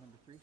Count number 3.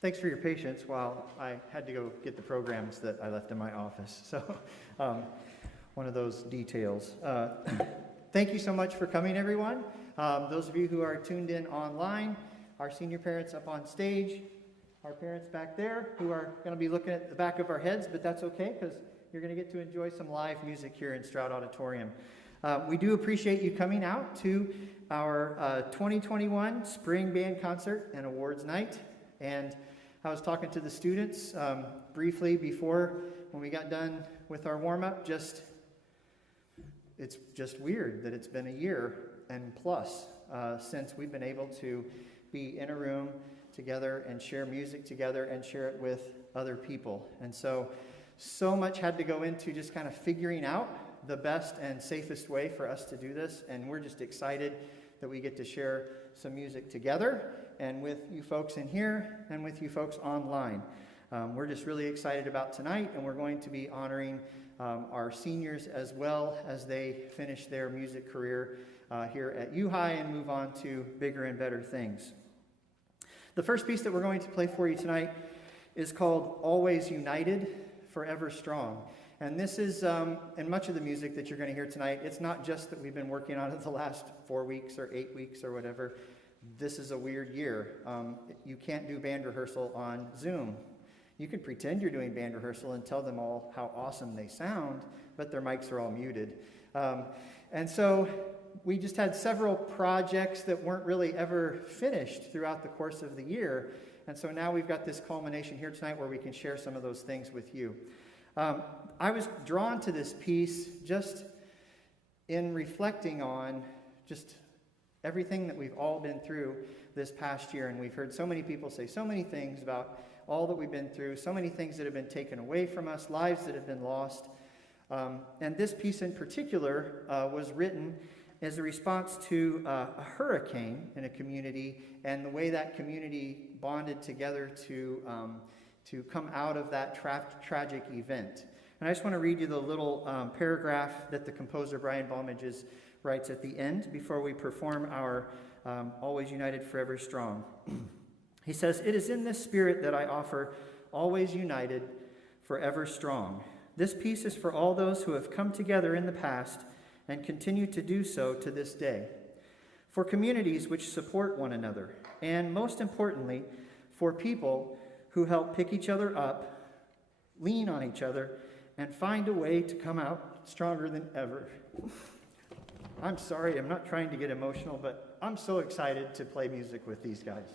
Thanks for your patience while I had to go get the programs that I left in my office. So one of those details. Thank you so much for coming, everyone. Those of you who are tuned in online, our senior parents up on stage, our parents back there who are going to be looking at the back of our heads, but that's okay because you're going to get to enjoy some live music here in Stroud Auditorium. We do appreciate you coming out to our 2021 Spring Band Concert and Awards Night. And I was talking to the students briefly before when we got done with our warm-up. It's just weird that it's been a year and plus since we've been able to be in a room together and share music together and share it with other people. And so much had to go into just kind of figuring out the best and safest way for us to do this. And we're just excited that we get to share some music together and with you folks in here and with you folks online. We're just really excited about tonight, and we're going to be honoring our seniors as well as they finish their music career here at UHigh and move on to bigger and better things. The first piece that we're going to play for you tonight is called Always United, Forever Strong. And this is, and much of the music that you're going to hear tonight, it's not just that we've been working on it the last 4 weeks or 8 weeks or whatever. This is a weird year. You can't do band rehearsal on Zoom. You can pretend you're doing band rehearsal and tell them all how awesome they sound, but their mics are all muted. And so we just had several projects that weren't really ever finished throughout the course of the year. And so now we've got this culmination here tonight where we can share some of those things with you. I was drawn to this piece just in reflecting on just everything that we've all been through this past year. And we've heard so many people say so many things about all that we've been through, so many things that have been taken away from us, lives that have been lost. And this piece in particular was written as a response to a hurricane in a community and the way that community bonded together to come out of that tragic event. And I just want to read you the little paragraph that the composer Brian Balmages writes at the end before we perform our Always United, Forever Strong. He says, "It is in this spirit that I offer Always United, Forever Strong. This piece is for all those who have come together in the past and continue to do so to this day. For communities which support one another, and most importantly, for people who help pick each other up, lean on each other, and find a way to come out stronger than ever." I'm sorry, I'm not trying to get emotional, but I'm so excited to play music with these guys.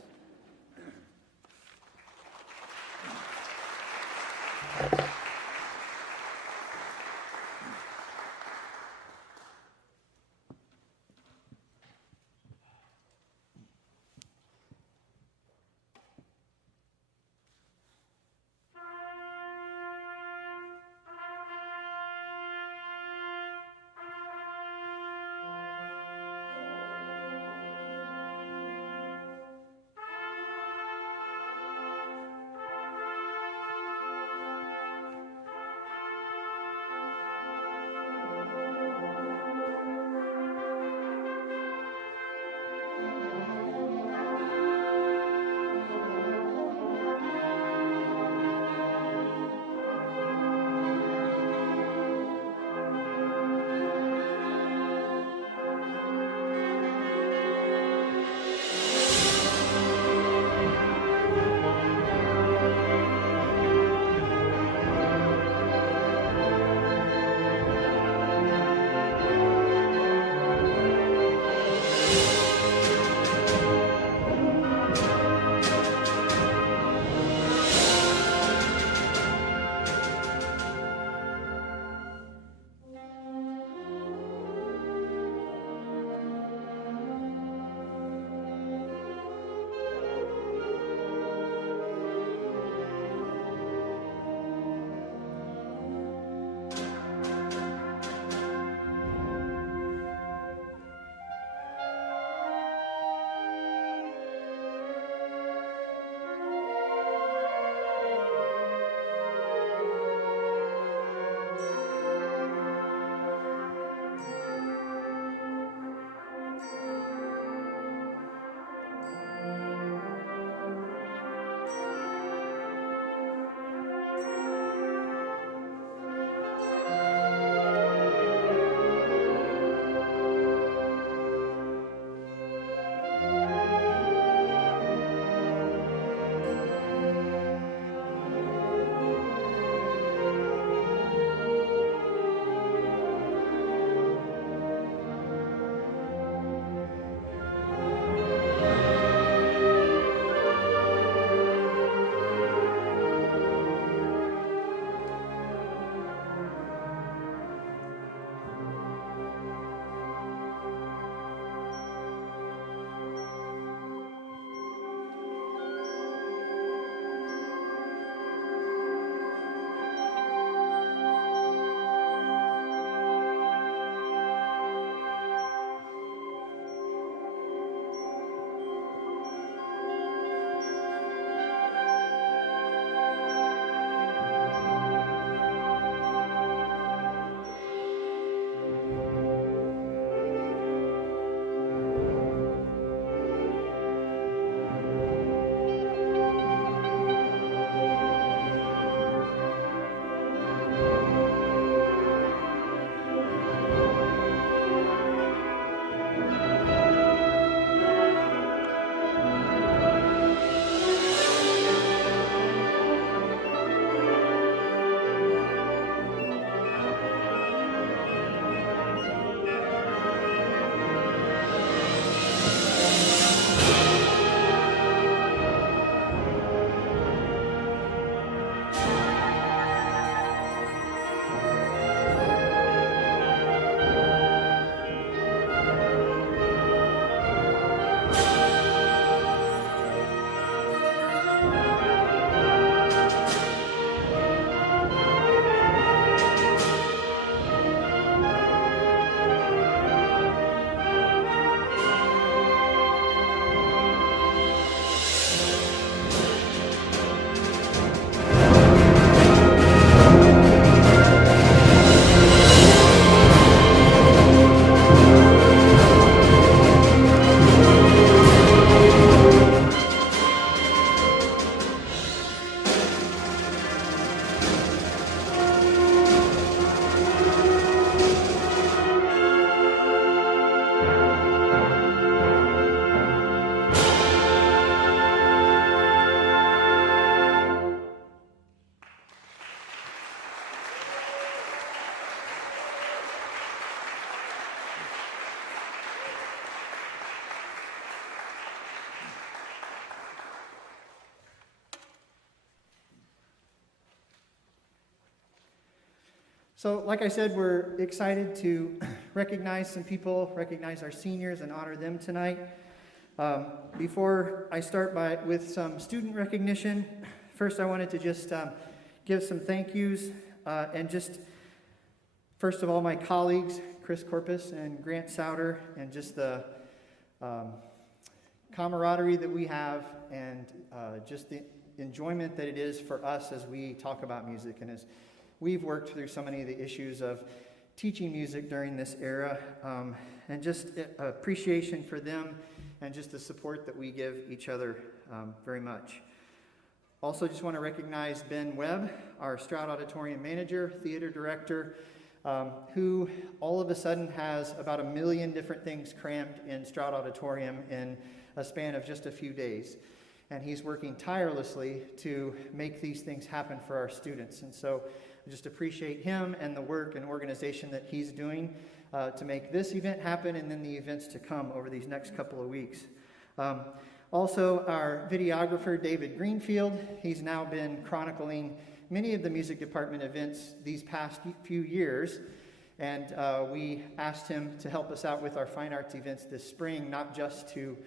So, like I said, we're excited to recognize some people, recognize our seniors, and honor them tonight. Before I start with some student recognition, first I wanted to just give some thank yous, and just, first of all, my colleagues, Chris Corpus and Grant Souter, and just the camaraderie that we have, and just the enjoyment that it is for us as we talk about music, and as we've worked through so many of the issues of teaching music during this era, and just appreciation for them and just the support that we give each other very much. Also, just want to recognize Ben Webb, our Stroud Auditorium manager, theater director, who all of a sudden has about 1 million different things crammed in Stroud Auditorium in a span of just a few days. And he's working tirelessly to make these things happen for our students. And so I just appreciate him and the work and organization that he's doing to make this event happen, and then the events to come over these next couple of weeks. Also, our videographer, David Greenfield, he's now been chronicling many of the music department events these past few years, and we asked him to help us out with our fine arts events this spring, not just to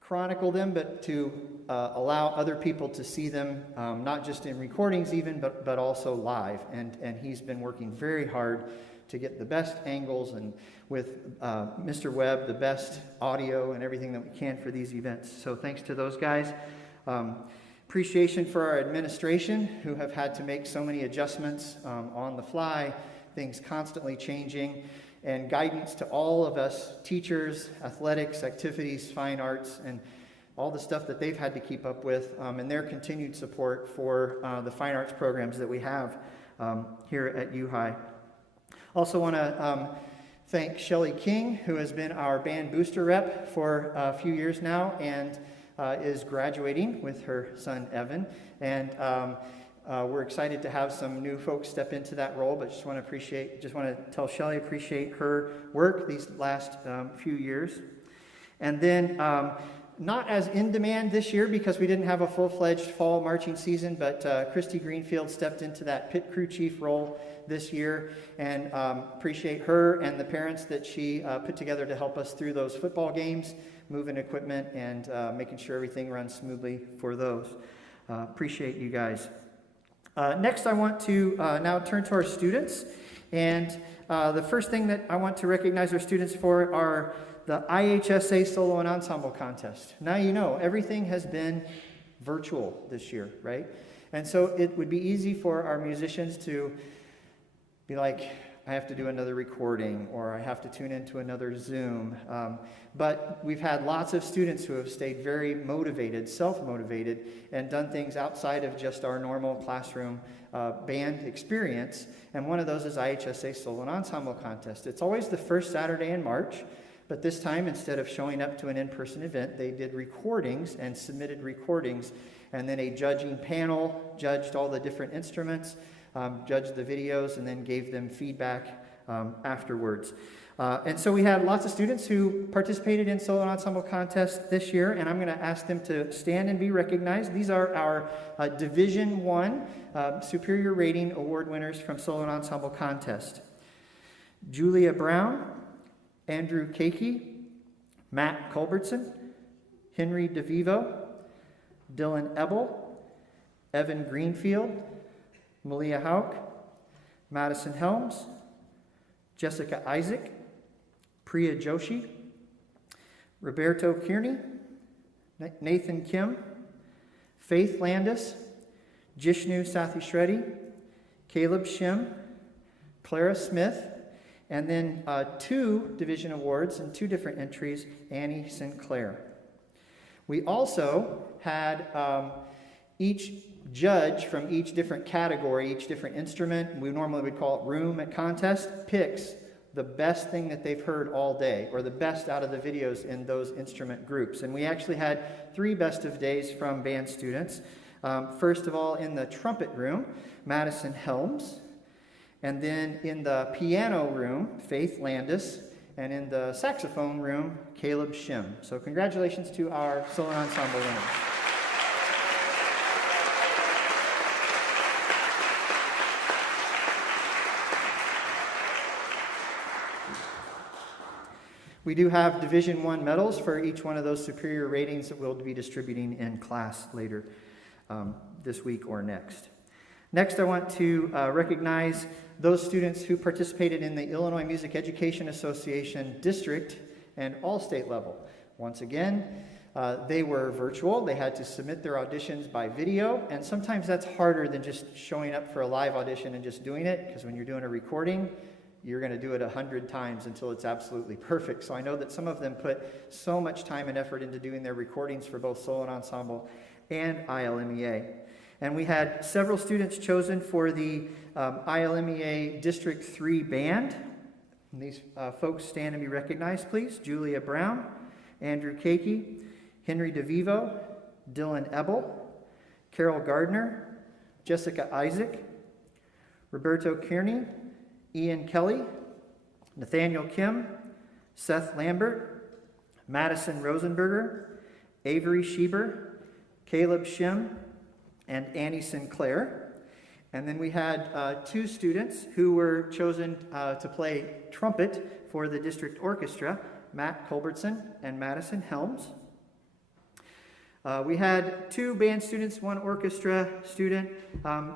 chronicle them, but to allow other people to see them, not just in recordings even, but also live. And he's been working very hard to get the best angles, and with Mr. Webb, the best audio and everything that we can for these events. So thanks to those guys. Appreciation for our administration, who have had to make so many adjustments on the fly, things constantly changing, and guidance to all of us teachers, athletics, activities, fine arts, and all the stuff that they've had to keep up with, and their continued support for the fine arts programs that we have here at UHigh. Also want to thank Shelley King, who has been our band booster rep for a few years now, and is graduating with her son Evan. And we're excited to have some new folks step into that role, but just want to tell Shelley appreciate her work these last few years. And then not as in demand this year because we didn't have a full-fledged fall marching season, but Christy Greenfield stepped into that pit crew chief role this year, and appreciate her and the parents that she put together to help us through those football games, moving equipment, and making sure everything runs smoothly for those. Appreciate you guys. Next, I want to now turn to our students, and the first thing that I want to recognize our students for are the IHSA Solo and Ensemble Contest. Now you know, everything has been virtual this year, right? And so it would be easy for our musicians to be like, I have to do another recording, or I have to tune into another Zoom. But we've had lots of students who have stayed very motivated, self-motivated, and done things outside of just our normal classroom band experience. And one of those is IHSA Solo and Ensemble Contest. It's always the first Saturday in March, but this time, instead of showing up to an in-person event, they did recordings and submitted recordings, and then a judging panel judged all the different instruments, judged the videos, and then gave them feedback afterwards. And so we had lots of students who participated in Solo and Ensemble Contest this year, and I'm going to ask them to stand and be recognized. These are our Division I Superior Rating Award winners from Solo and Ensemble Contest. Julia Brown, Andrew Keiki, Matt Culbertson, Henry DeVivo, Dylan Ebel, Evan Greenfield, Malia Hauk, Madison Helms, Jessica Isaac, Priya Joshi, Roberto Kearney, Nathan Kim, Faith Landis, Jishnu Sathishreddy, Caleb Shim, Clara Smith, and then 2 division awards and 2 different entries, Annie Sinclair. We also had Each judge from each different category, each different instrument, we normally would call it room at contest, picks the best thing that they've heard all day, or the best out of the videos in those instrument groups. And we actually had 3 best of days from band students. First of all, in the trumpet room, Madison Helms. And then in the piano room, Faith Landis. And in the saxophone room, Caleb Shim. So congratulations to our solo ensemble winners. We do have Division I medals for each one of those superior ratings that we'll be distributing in class later this week or next. Next, I want to recognize those students who participated in the Illinois Music Education Association district and all-state level. Once again, they were virtual. They had to submit their auditions by video, and sometimes that's harder than just showing up for a live audition and just doing it, because when you're doing a recording, you're going to do it 100 times until it's absolutely perfect. So I know that some of them put so much time and effort into doing their recordings for both solo and ensemble and ILMEA. And we had several students chosen for the ILMEA District 3 band. And these folks stand and be recognized, please. Julia Brown, Andrew Kakey, Henry DeVivo, Dylan Ebel, Carol Gardner, Jessica Isaac, Roberto Kearney, Ian Kelly, Nathaniel Kim, Seth Lambert, Madison Rosenberger, Avery Schieber, Caleb Shim, and Annie Sinclair. And then we had 2 students who were chosen to play trumpet for the district orchestra, Matt Culbertson and Madison Helms. We had 2 band students, 1 orchestra student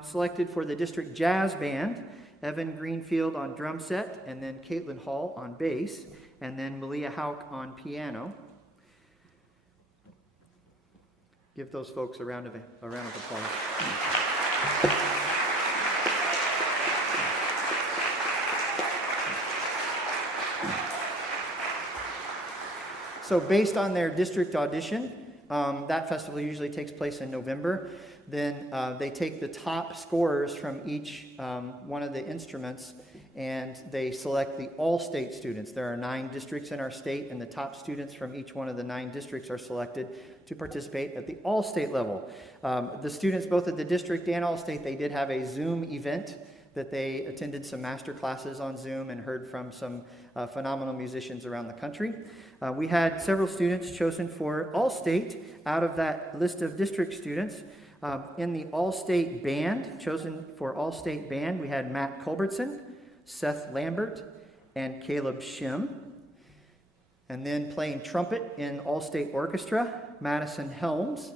selected for the district jazz band, Evan Greenfield on drum set, and then Caitlin Hall on bass, and then Malia Hauk on piano. Give those folks a round of applause. So based on their district audition, that festival usually takes place in November. Then they take the top scorers from each one of the instruments, and they select the all-state students. There are 9 districts in our state, and the top students from each one of the 9 districts are selected to participate at the all-state level. The students, both at the district and all-state, they did have a Zoom event that they attended some master classes on Zoom and heard from some phenomenal musicians around the country. We had several students chosen for all-state out of that list of district students. In the all-state band, chosen for all-state band, we had Matt Culbertson, Seth Lambert, and Caleb Shim. And then playing trumpet in all-state orchestra, Madison Helms.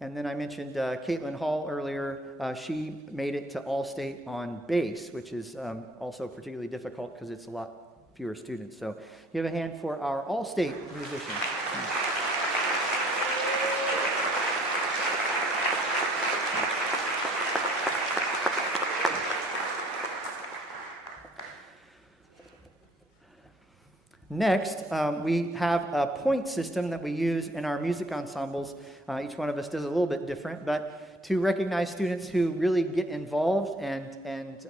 And then I mentioned Caitlin Hall earlier. She made it to all-state on bass, which is also particularly difficult because it's a lot fewer students. So give a hand for our all-state musicians. Next, we have a point system that we use in our music ensembles. Each one of us does a little bit different, but to recognize students who really get involved and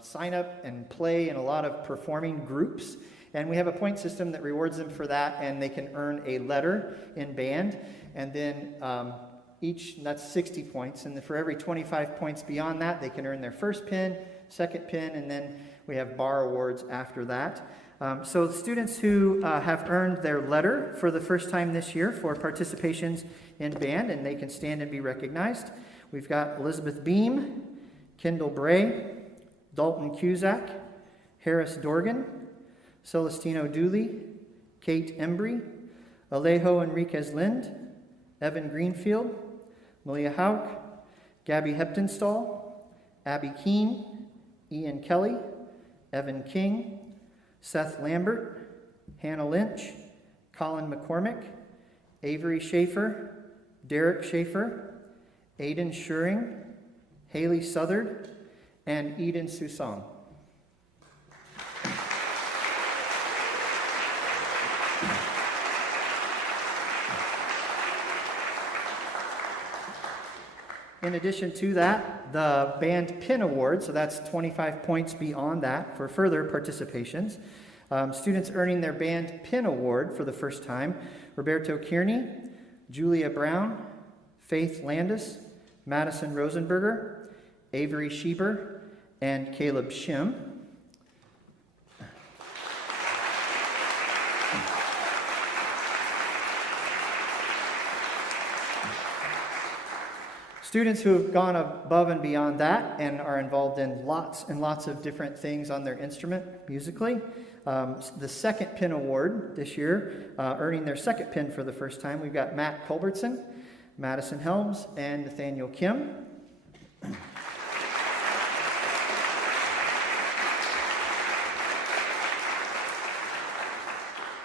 sign up and play in a lot of performing groups. And we have a point system that rewards them for that, and they can earn a letter in band. And then that's 60 points. And for every 25 points beyond that, they can earn their first pin, second pin, and then we have bar awards after that. So the students who have earned their letter for the first time this year for participations in band, and they can stand and be recognized. We've got Elizabeth Beam, Kendall Bray, Dalton Cusack, Harris Dorgan, Celestino Dooley, Kate Embry, Alejo Enriquez Lind, Evan Greenfield, Malia Hauk, Gabby Heptonstall, Abby Keene, Ian Kelly, Evan King, Seth Lambert, Hannah Lynch, Colin McCormick, Avery Schaefer, Derek Schaefer, Aiden Schuring, Haley Southard, and Eden Susong. In addition to that, the Band Pin Award, so that's 25 points beyond that for further participations. Students earning their Band Pin Award for the first time: Roberto Kearney, Julia Brown, Faith Landis, Madison Rosenberger, Avery Schieber, and Caleb Shim. Students who have gone above and beyond that and are involved in lots and lots of different things on their instrument musically. The second pin award this year, earning their second pin for the first time, we've got Matt Culbertson, Madison Helms, and Nathaniel Kim.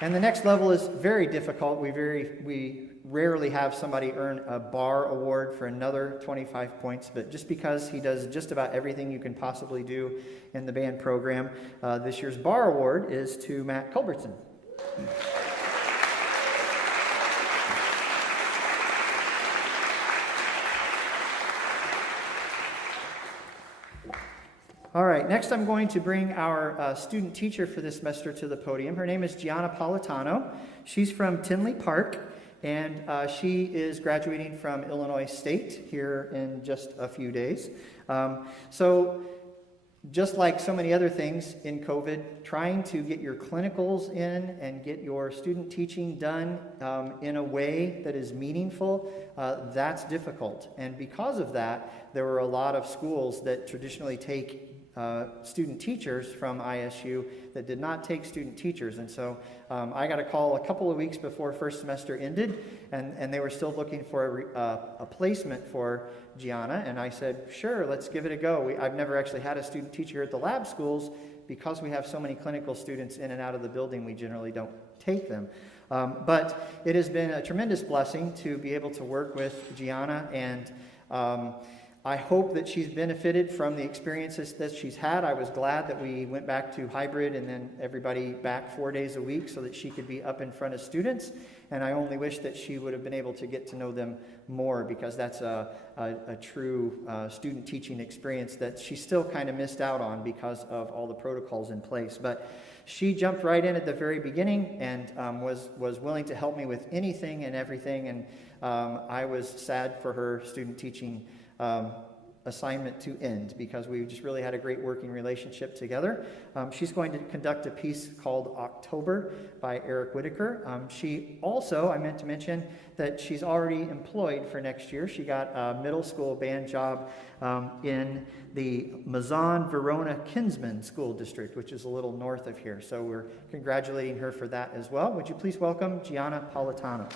And the next level is very difficult. We rarely have somebody earn a bar award for another 25 points, but just because he does just about everything you can possibly do in the band program, this year's bar award is to Matt Culbertson. All right, next I'm going to bring our student teacher for this semester to the podium. Her name is Gianna Politano. She's from Tinley Park, and she is graduating from Illinois State here in just a few days. So just like so many other things in COVID, trying to get your clinicals in and get your student teaching done in a way that is meaningful, that's difficult. And because of that, there were a lot of schools that traditionally take student teachers from ISU that did not take student teachers. And so I got a call a couple of weeks before first semester ended, and they were still looking for a placement for Gianna. And I said, sure, let's give it a go. I've never actually had a student teacher at the lab schools. Because we have so many clinical students in and out of the building, we generally don't take them. But it has been a tremendous blessing to be able to work with Gianna, and I hope that she's benefited from the experiences that she's had. I was glad that we went back to hybrid and then everybody back 4 days a week so that she could be up in front of students. And I only wish that she would have been able to get to know them more, because that's a true student teaching experience that she still kind of missed out on because of all the protocols in place. But she jumped right in at the very beginning and was willing to help me with anything and everything. And I was sad for her student teaching assignment to end, because we just really had a great working relationship together. She's going to conduct a piece called October by Eric Whitaker. She also, I meant to mention that she's already employed for next year. She got a middle school band job in the Mazan Verona Kinsman School District, which is a little north of here. So we're congratulating her for that as well. Would you please welcome Gianna Politano.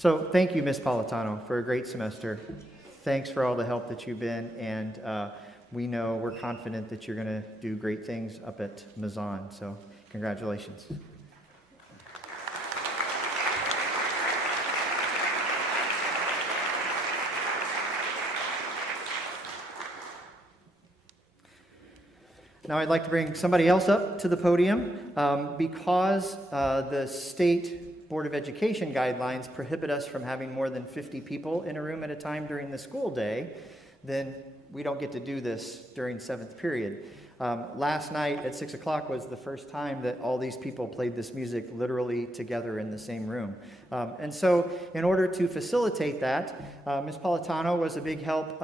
So thank you, Ms. Politano, for a great semester. Thanks for all the help that you've been, and we're confident that you're going to do great things up at Mazan. So congratulations. Now I'd like to bring somebody else up to the podium because the State Board of Education guidelines prohibit us from having more than 50 people in a room at a time during the school day. Then we don't get to do this during 7th period. Last night at 6 o'clock was the first time that all these people played this music literally together in the same room. And so in order to facilitate that, Ms. Politano was a big help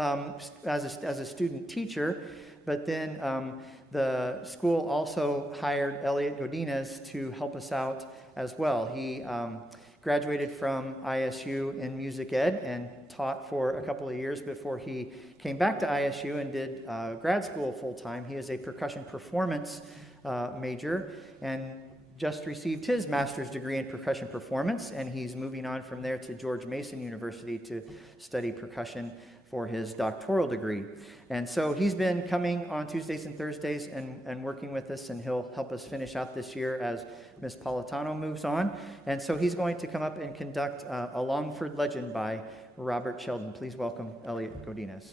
as a student teacher, but then the school also hired Elliott Godinez to help us out as well. He graduated from ISU in music ed and taught for a couple of years before he came back to ISU and did grad school full-time. He is a percussion performance major and just received his master's degree in percussion performance, and he's moving on from there to George Mason University to study percussion for his doctoral degree. And so he's been coming on Tuesdays and Thursdays and working with us, and he'll help us finish out this year as Ms. Politano moves on. And so he's going to come up and conduct a Longford Legend by Robert Sheldon. Please welcome Elliott Godinez.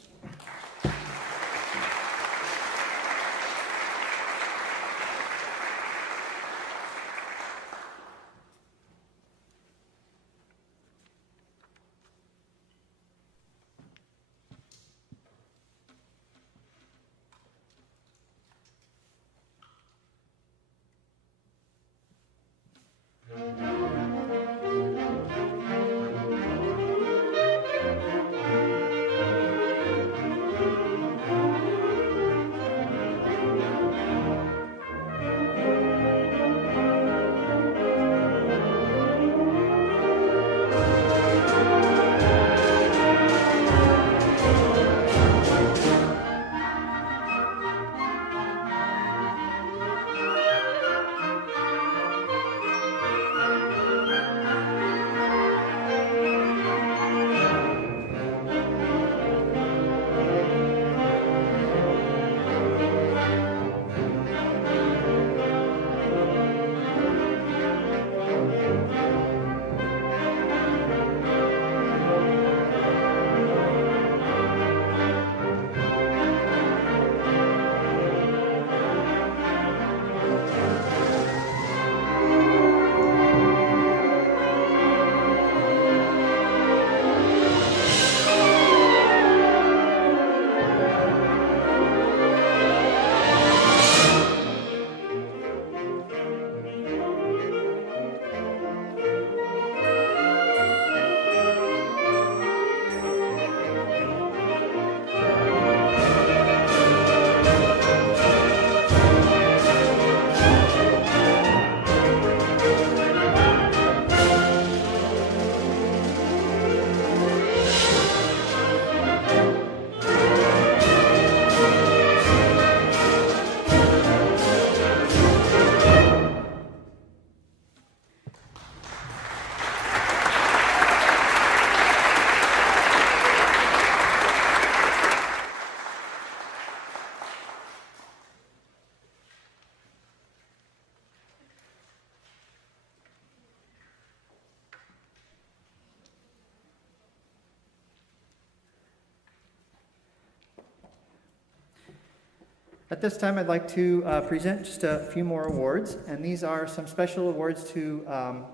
At this time, I'd like to present just a few more awards, and these are some special awards to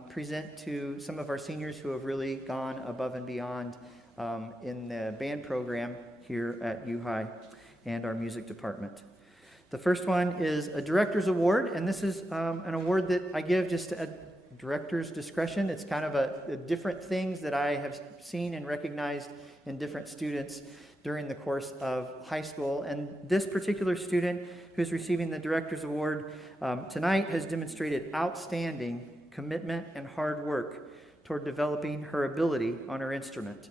present to some of our seniors who have really gone above and beyond in the band program here at UHigh and our music department. The first one is a Director's Award, and this is an award that I give just at director's discretion. It's kind of a different things that I have seen and recognized in different students during the course of high school. And this particular student who's receiving the Director's Award tonight has demonstrated outstanding commitment and hard work toward developing her ability on her instrument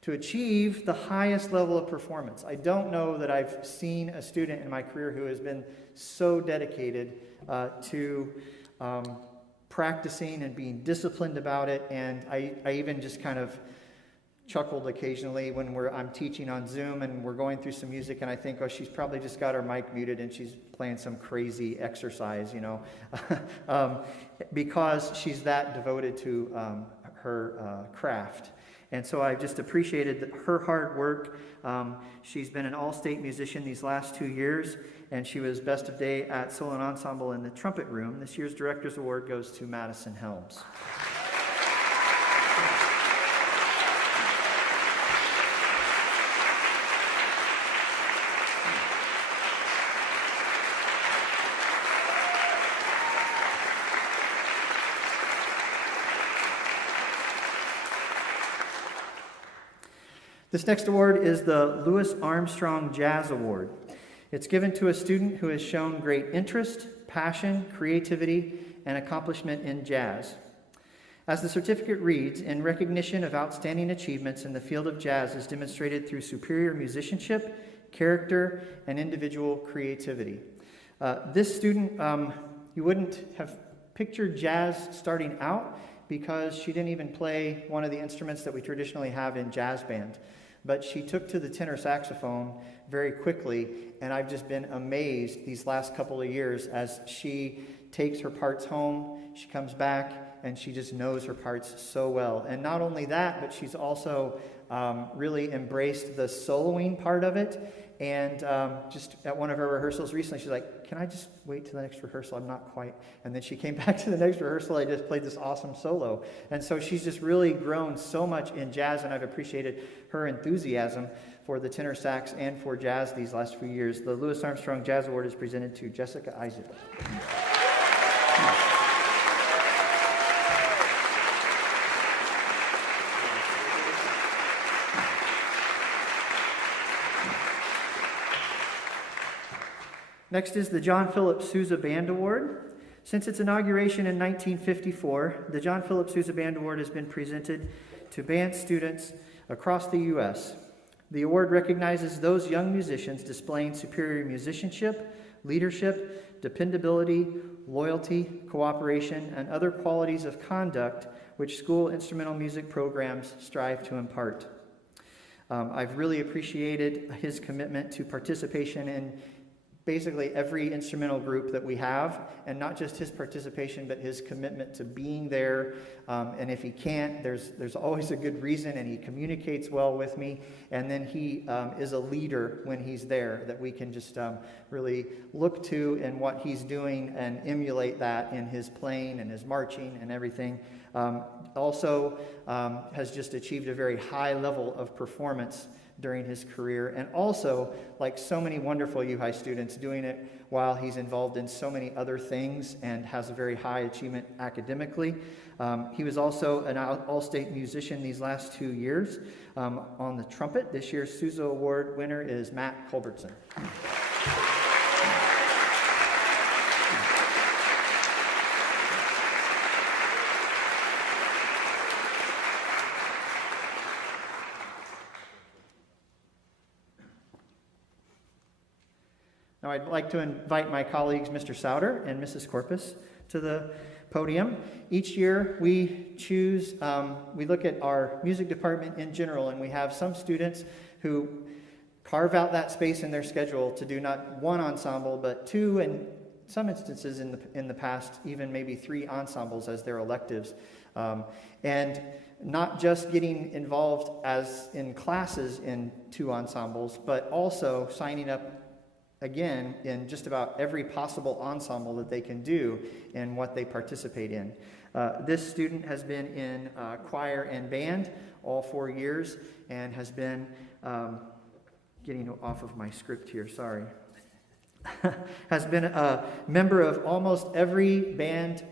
to achieve the highest level of performance. I don't know that I've seen a student in my career who has been so dedicated to practicing and being disciplined about it. And I even just kind of chuckled occasionally when I'm teaching on Zoom and we're going through some music, and I think, oh, she's probably just got her mic muted and she's playing some crazy exercise, because she's that devoted to her craft. And so I just appreciated her hard work. She's been an all-state musician these last 2 years, and she was Best of Day at Solo and Ensemble in the trumpet room. This year's Director's Award goes to Madison Helms. This next award is the Louis Armstrong Jazz Award. It's given to a student who has shown great interest, passion, creativity, and accomplishment in jazz. As the certificate reads, in recognition of outstanding achievements in the field of jazz is demonstrated through superior musicianship, character, and individual creativity. This student, you wouldn't have pictured jazz starting out because she didn't even play one of the instruments that we traditionally have in jazz band. But she took to the tenor saxophone very quickly, and I've just been amazed these last couple of years as she takes her parts home, she comes back, and she just knows her parts so well. And not only that, but she's also really embraced the soloing part of it. And just at one of her rehearsals recently, she's like, can I just wait till the next rehearsal? I'm not quite. And then she came back to the next rehearsal. I just played this awesome solo. And so she's just really grown so much in jazz, and I've appreciated her enthusiasm for the tenor sax and for jazz these last few years. The Louis Armstrong Jazz Award is presented to Jessica Isaac. Next is the John Philip Sousa Band Award. Since its inauguration in 1954, the John Philip Sousa Band Award has been presented to band students across the U.S. The award recognizes those young musicians displaying superior musicianship, leadership, dependability, loyalty, cooperation, and other qualities of conduct which school instrumental music programs strive to impart. I've really appreciated his commitment to participation in basically every instrumental group that we have, and not just his participation, but his commitment to being there. And if he can't, there's always a good reason, and he communicates well with me. And then he is a leader when he's there that we can just really look to in what he's doing and emulate that in his playing and his marching and everything. Also has just achieved a very high level of performance during his career, and also, like so many wonderful UHigh students, doing it while he's involved in so many other things and has a very high achievement academically. He was also an all-state musician these last 2 years on the trumpet. This year's Sousa Award winner is Matt Culbertson. Now I'd like to invite my colleagues, Mr. Souter and Mrs. Corpus, to the podium. Each year we choose, we look at our music department in general, and we have some students who carve out that space in their schedule to do not one ensemble, but two, and some instances in the past, even maybe 3 ensembles as their electives. And not just getting involved as in classes in 2 ensembles, but also signing up again in just about every possible ensemble that they can do in what they participate in. This student has been in choir and band all 4 years and has been, getting off of my script here, sorry, has been a member of almost every band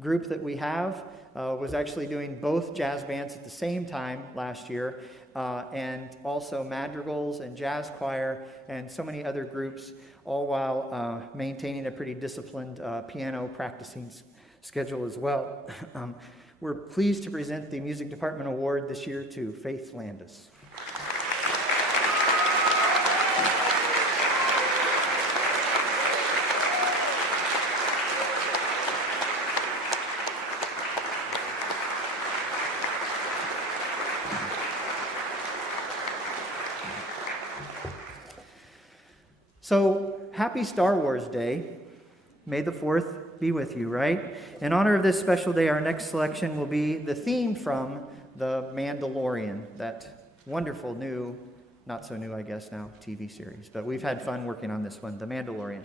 group that we have, was actually doing both jazz bands at the same time last year, and also madrigals and jazz choir and so many other groups, all while maintaining a pretty disciplined piano practicing schedule as well. We're pleased to present the Music Department Award this year to Faith Landis. So, happy Star Wars Day. May the 4th be with you, right? In honor of this special day, our next selection will be the theme from The Mandalorian, that wonderful new, not so new I guess now, TV series. But we've had fun working on this one, The Mandalorian.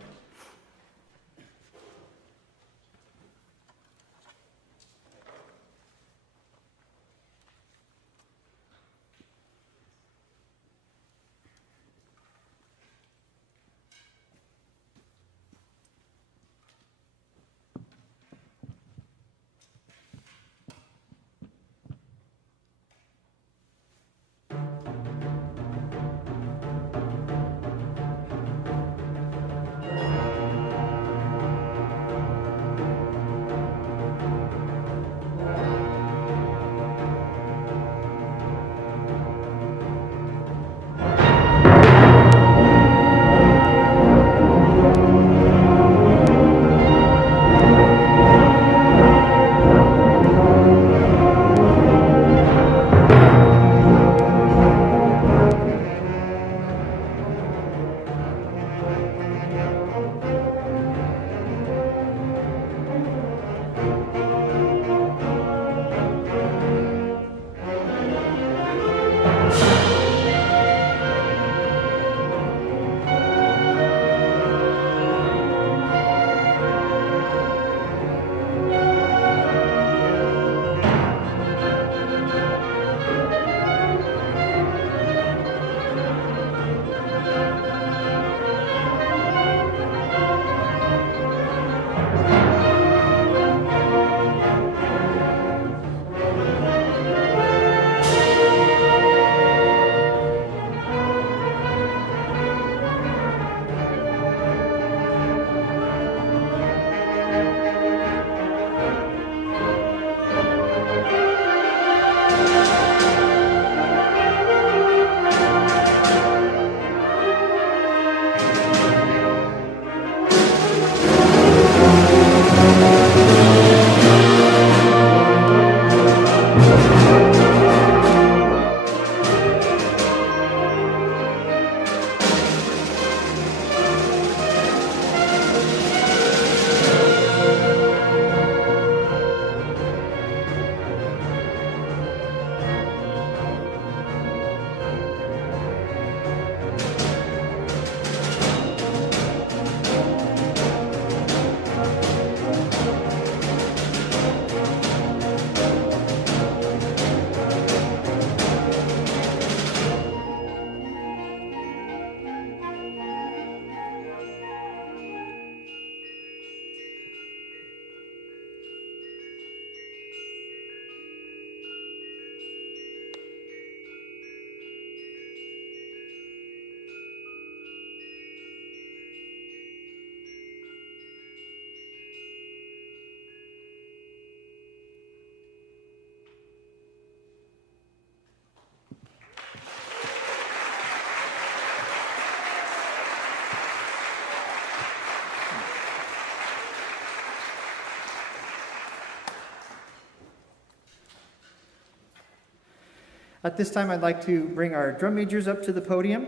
At this time, I'd like to bring our drum majors up to the podium.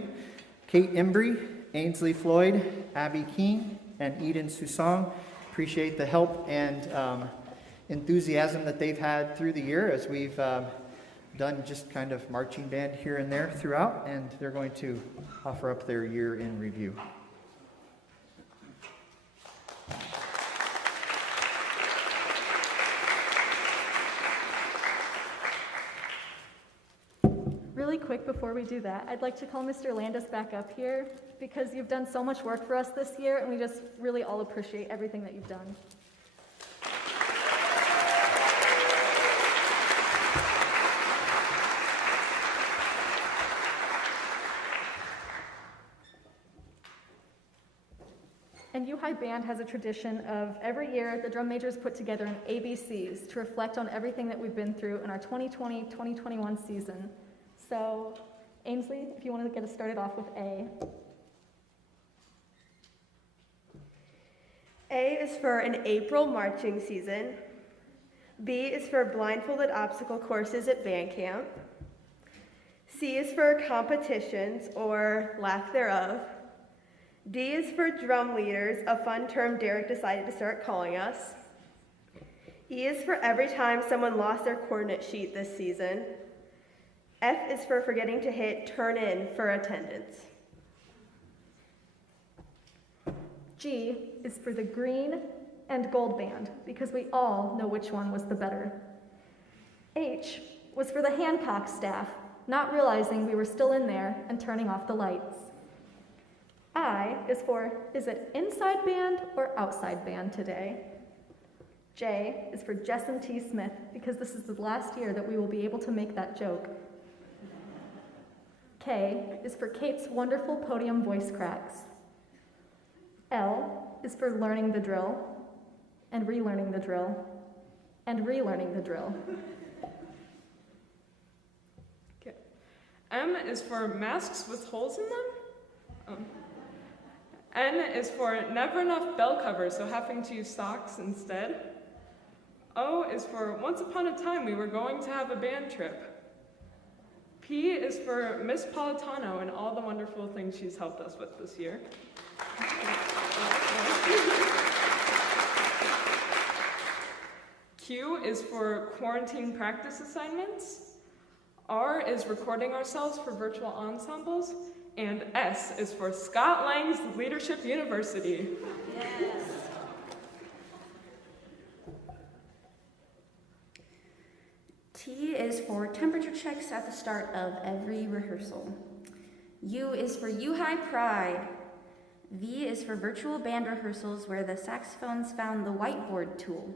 Kate Embry, Ainsley Floyd, Abby King, and Eden Susong. Appreciate the help and enthusiasm that they've had through the year as we've done just kind of marching band here and there throughout, and they're going to offer up their year in review. Really quick before we do that, I'd like to call Mr. Landis back up here because you've done so much work for us this year, and we just really all appreciate everything that you've done. And UHigh Band has a tradition of every year the drum majors put together an ABCs to reflect on everything that we've been through in our 2020-2021 season. So, Ainsley, if you want to get us started off with A. A is for an April marching season. B is for blindfolded obstacle courses at band camp. C is for competitions or lack thereof. D is for drum leaders, a fun term Derek decided to start calling us. E is for every time someone lost their coordinate sheet this season. F is for forgetting to hit turn in for attendance. G is for the green and gold band, because we all know which one was the better. H was for the Hancock staff, not realizing we were still in there and turning off the lights. I is for, is it inside band or outside band today? J is for Jessen T. Smith, because this is the last year that we will be able to make that joke. K is for Kate's wonderful podium voice cracks. L is for learning the drill, and relearning the drill, and relearning the drill. Okay. M is for masks with holes in them. N is for never enough bell covers, so having to use socks instead. O is for once upon a time we were going to have a band trip. P is for Miss Politano and all the wonderful things she's helped us with this year. Q is for quarantine practice assignments. R is recording ourselves for virtual ensembles. And S is for Scott Lang's Leadership University. Yes. T is for temperature checks at the start of every rehearsal. U is for UHigh Pride. V is for virtual band rehearsals where the saxophones found the whiteboard tool.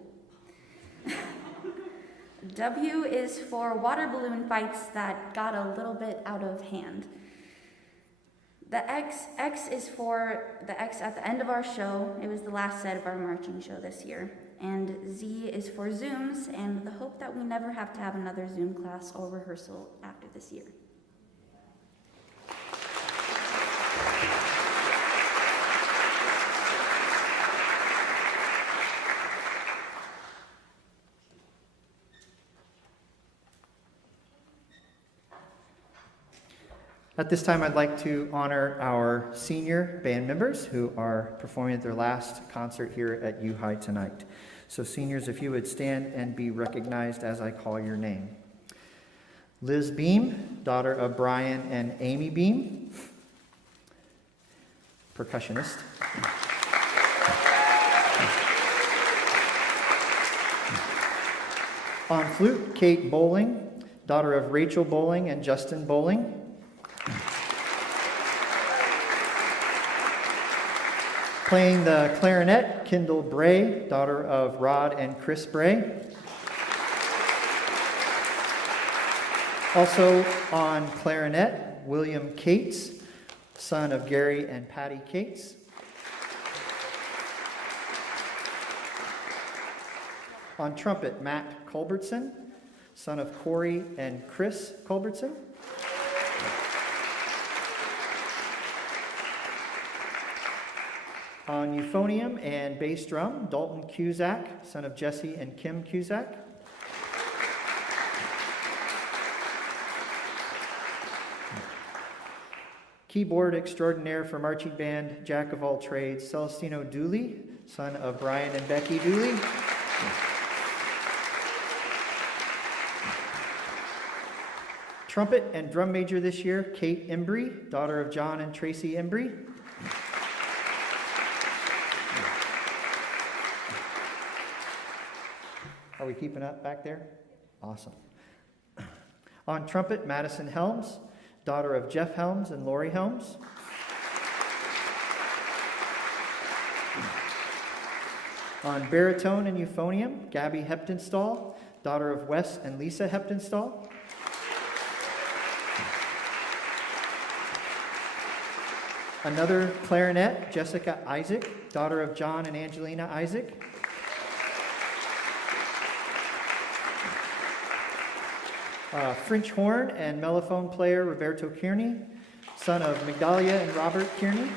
W is for water balloon fights that got a little bit out of hand. The X is for the X at the end of our show. It was the last set of our marching show this year. And Z is for Zooms and the hope that we never have to have another Zoom class or rehearsal after this year. At this time, I'd like to honor our senior band members who are performing at their last concert here at UHigh tonight. So seniors, if you would stand and be recognized as I call your name. Liz Beam, daughter of Brian and Amy Beam, percussionist. On flute, Kate Bowling, daughter of Rachel Bowling and Justin Bowling. Playing the clarinet, Kendall Bray, daughter of Rod and Chris Bray. Also on clarinet, William Cates, son of Gary and Patty Cates. On trumpet, Matt Culbertson, son of Corey and Chris Culbertson. On euphonium and bass drum, Dalton Cusack, son of Jesse and Kim Cusack. Keyboard extraordinaire for marching band, jack of all trades, Celestino Dooley, son of Brian and Becky Dooley. Trumpet and drum major this year, Kate Embry, daughter of John and Tracy Embry. Are we keeping up back there? Awesome. On trumpet, Madison Helms, daughter of Jeff Helms and Lori Helms. On baritone and euphonium, Gabby Heptonstall, daughter of Wes and Lisa Heptonstall. Another clarinet, Jessica Isaac, daughter of John and Angelina Isaac. French horn and mellophone player Roberto Kearney, son of Migdalia and Robert Kearney.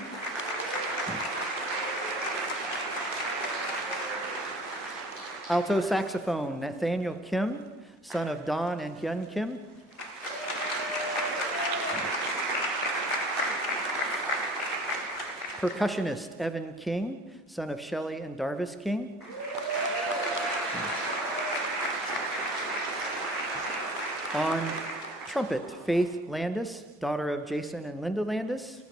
Alto saxophone, Nathaniel Kim, son of Don and Hyun Kim. Percussionist Evan King, son of Shelley and Darvis King. On trumpet, Faith Landis, daughter of Jason and Linda Landis.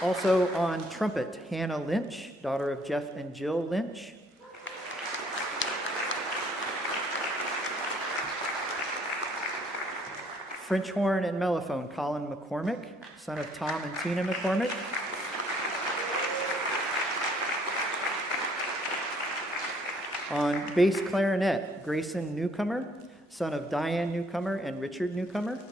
Also on trumpet, Hannah Lynch, daughter of Jeff and Jill Lynch. French horn and mellophone, Colin McCormick, son of Tom and Tina McCormick. On bass clarinet, Grayson Newcomer, son of Diane Newcomer and Richard Newcomer.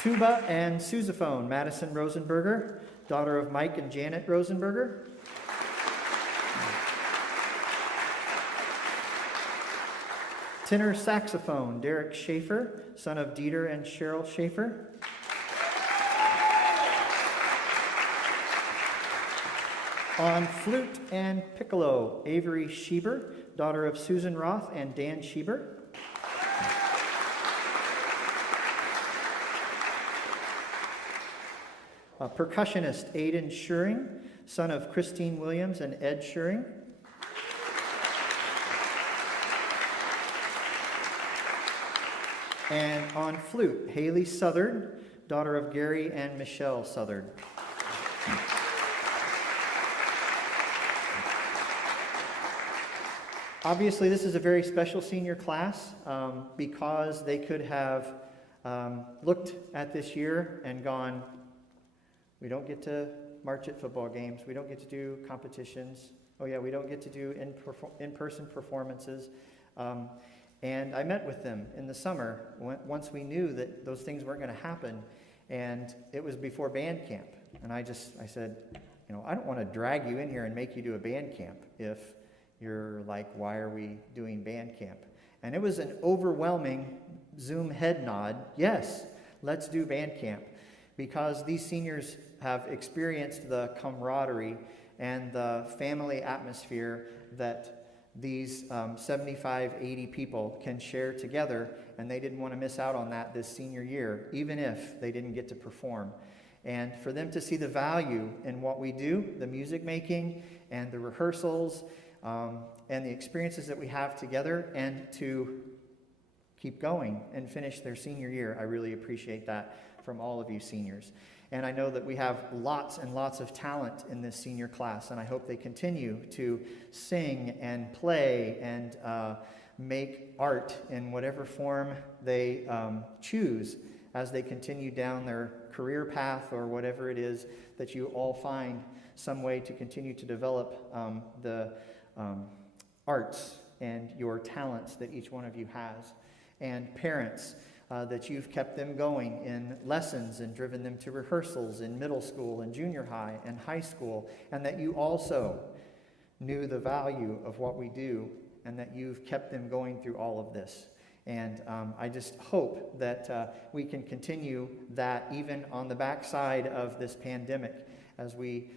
Tuba and sousaphone, Madison Rosenberger, daughter of Mike and Janet Rosenberger. Tenor saxophone, Derek Schaefer, son of Dieter and Cheryl Schaefer. On flute and piccolo, Avery Schieber, daughter of Susan Roth and Dan Schieber. Percussionist Aidan Schuring, son of Christine Williams and Ed Schuring. And on flute, Haley Southard, daughter of Gary and Michelle Southard. Obviously, this is a very special senior class because they could have looked at this year and gone, we don't get to march at football games, we don't get to do competitions, oh yeah, we don't get to do in-person performances. And I met with them in the summer once we knew that those things weren't going to happen, and it was before band camp. And I said, I don't want to drag you in here and make you do a band camp if you're like, why are we doing band camp? And it was an overwhelming Zoom head nod, yes, let's do band camp, because these seniors have experienced the camaraderie and the family atmosphere that these 75, 80 people can share together, and they didn't want to miss out on that this senior year, even if they didn't get to perform. And for them to see the value in what we do, the music making and the rehearsals, and the experiences that we have together, and to keep going and finish their senior year, I really appreciate that from all of you seniors. And I know that we have lots and lots of talent in this senior class, and I hope they continue to sing and play and make art in whatever form they choose as they continue down their career path, or whatever it is that you all find some way to continue to develop the arts and your talents that each one of you has. And parents, that you've kept them going in lessons and driven them to rehearsals in middle school and junior high and high school, and that you also knew the value of what we do, and that you've kept them going through all of this. And I just hope that we can continue that even on the backside of this pandemic, as we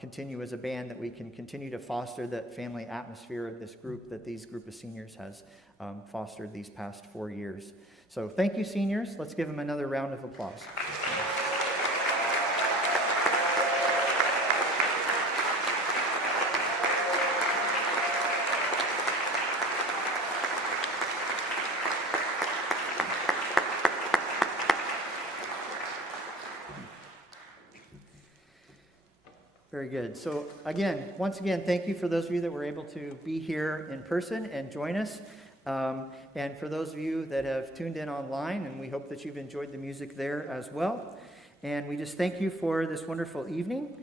continue as a band, that we can continue to foster that family atmosphere of this group that these group of seniors has fostered these past 4 years. So thank you, seniors. Let's give them another round of applause. Very good. So again, once again, thank you for those of you that were able to be here in person and join us. And for those of you that have tuned in online, and we hope that you've enjoyed the music there as well. And we just thank you for this wonderful evening.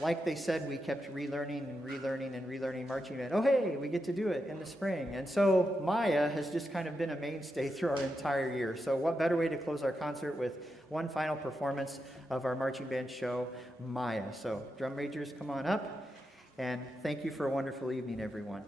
Like they said, we kept relearning and relearning and relearning marching band. Oh, hey, we get to do it in the spring. And so Maya has just kind of been a mainstay through our entire year. So what better way to close our concert with one final performance of our marching band show, Maya. So drum majors, come on up. And thank you for a wonderful evening, everyone.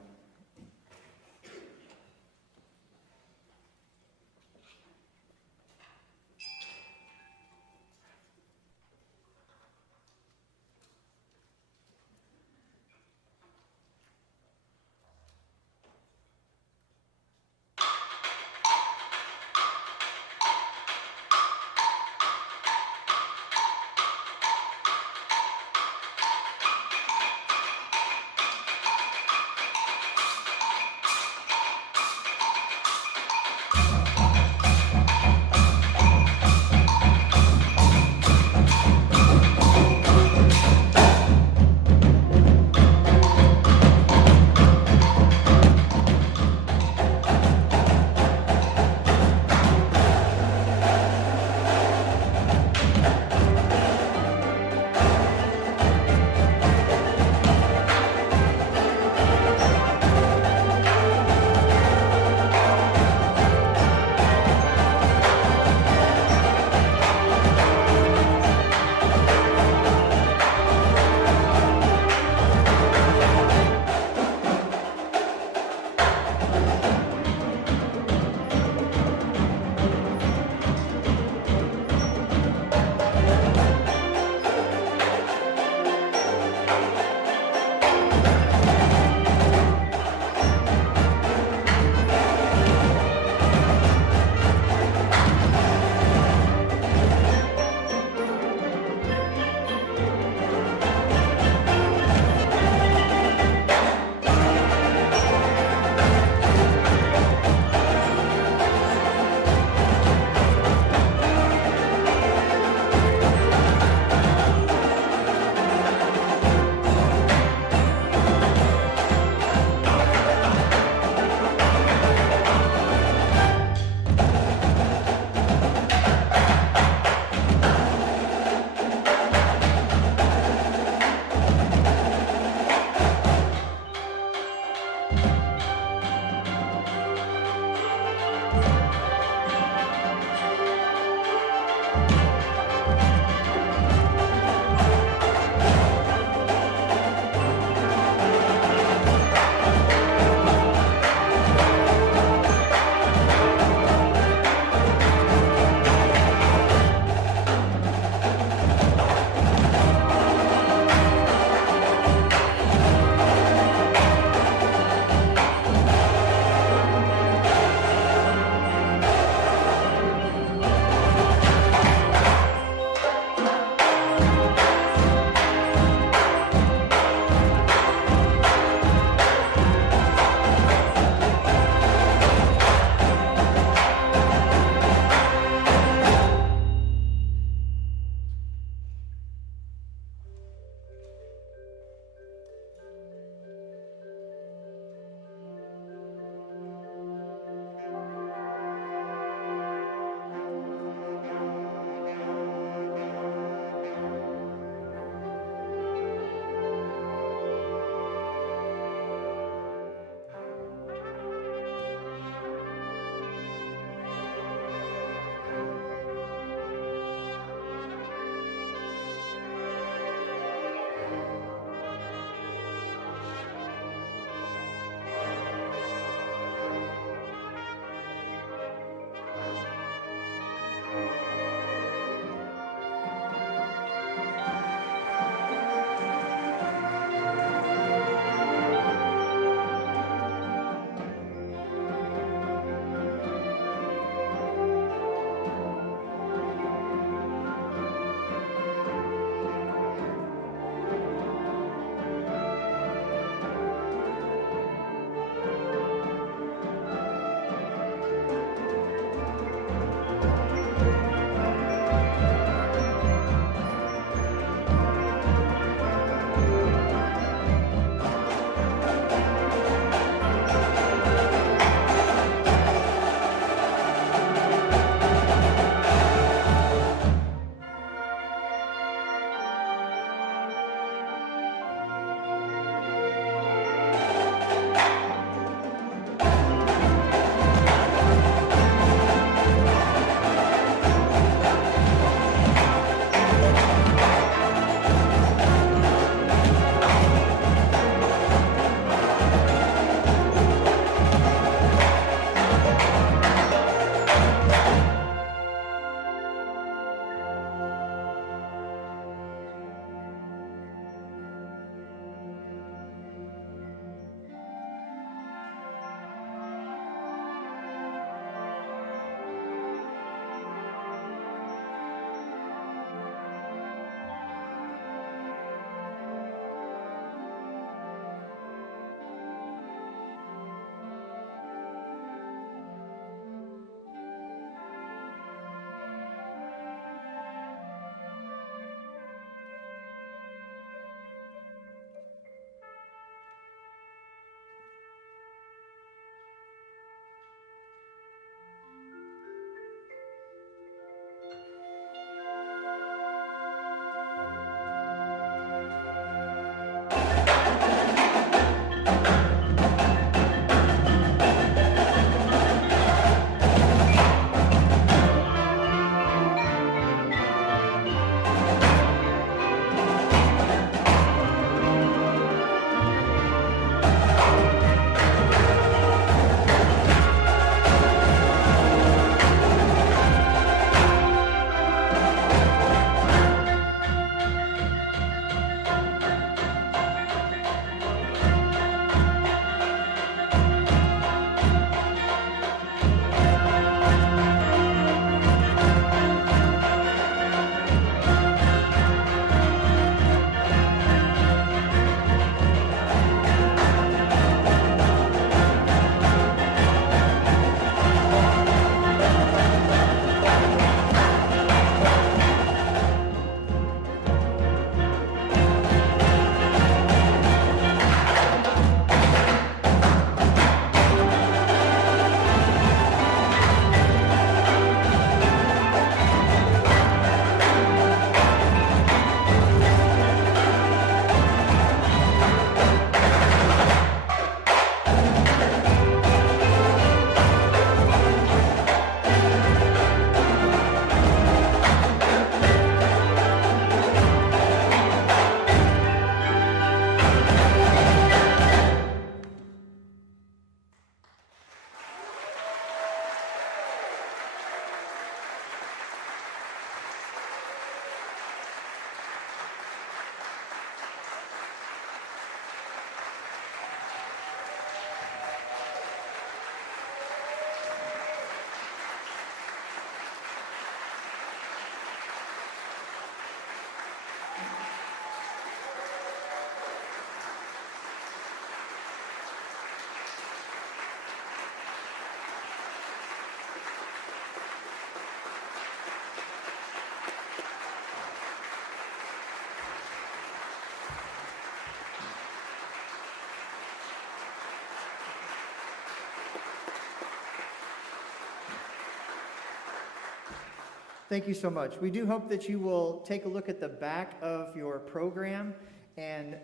Thank you so much. We do hope that you will take a look at the back of your program and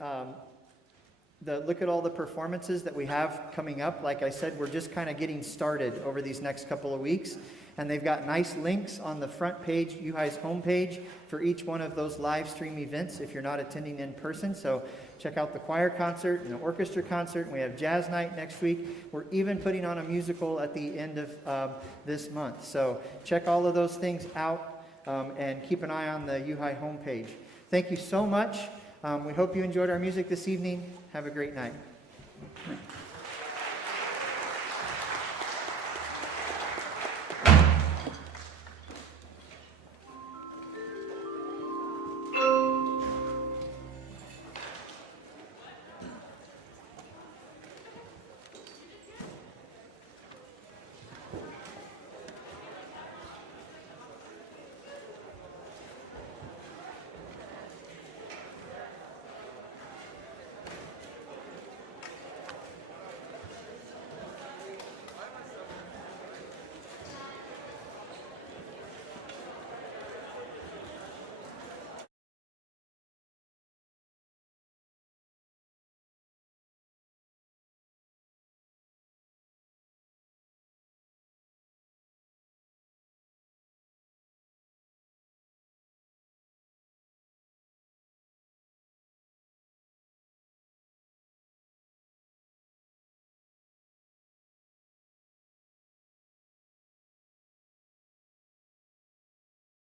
look at all the performances that we have coming up. Like I said, we're just kind of getting started over these next couple of weeks. And they've got nice links on the front page, UHigh's homepage, for each one of those live stream events if you're not attending in person. So check out the choir concert and the orchestra concert. And we have jazz night next week. We're even putting on a musical at the end of this month. So check all of those things out and keep an eye on the UHigh homepage. Thank you so much. We hope you enjoyed our music this evening. Have a great night.